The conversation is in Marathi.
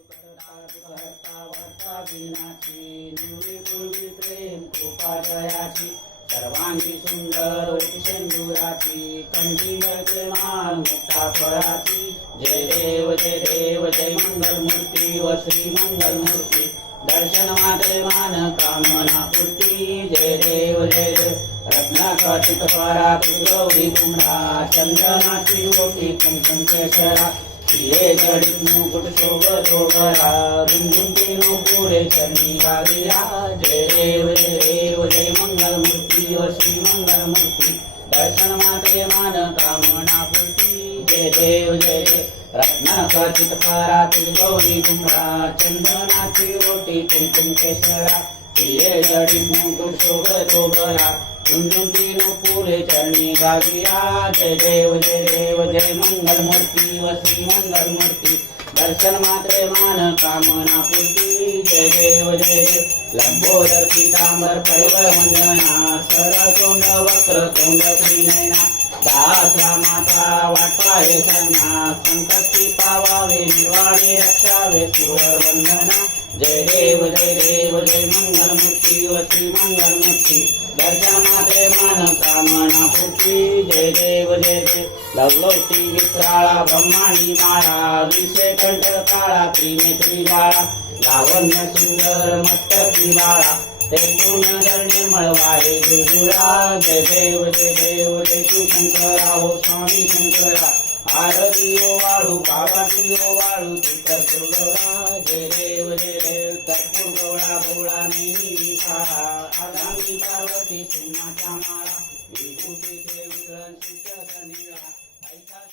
करता वार्ता विनाची नुरी पूर्वी प्रेम कृपा जयाची सर्वांगी सुंदर ओटी शेंदुराची कंठी मिळते मान मुक्ता फळाची जय देव जय मंगल मूर्ती व श्री मंगल मूर्ती दर्शन मात्रे मान कामना पूर्ती जय देव रत्नाखचित परात गौरी तुमरा चंदनाची ओटी कुंकुम केशरा हिरे जडित मुकुट शोभतो बरा रुंजुंटी पुरे चरणी गाविरा जय देव जय मंगल मूर्ती व श्री मंगल मूर्ती दर्शन मात्रे मान कामना पूर्ती जय देव रत्नाखचित परातील गौरी तुमरा चंदनाची ओटी कुंकुम केशरा हिरे जडित मुकुट शोभतो बरा रुंजुंटी पुरे चरणी गाविरा जय देव जय मंगल मूर्ती व श्री मंगल मूर्ती दर्शन मात्रे मान कामना पूर्ती जय देव लंबोदर पीतांबर परिवळ वंदना सरतोंड वक्रतुंड त्रिनयना दासा माता वाटपाहे सन्ना संकटी पावावे निर्वाणे रक्षावे सुर वंदना जय देव जय मंगल मूर्ती व श्री मंगल मूर्ती दर्शन मात्रे मान कामना पूर्ती जय देव लवलौटी विक्राळा ब्रह्मांडी माळा विषय कंठ काळा त्रिनेत्री बाळा लावण्य सुंदर मस्तकी बाळा ते पुण्यगर निर्मळ वारे दुजुळा जय देव जय शिवशंकरा हो स्वामी शंकरा आरती ओ वाळू बाबाती ओ वाळू कर्पूर गौडा जय देव कर्पूर गौडा भोळा नेहमी काळा आगामी पार्वती सोनाच्या माळा विभूती ते उजळण शिखर निळा ऐका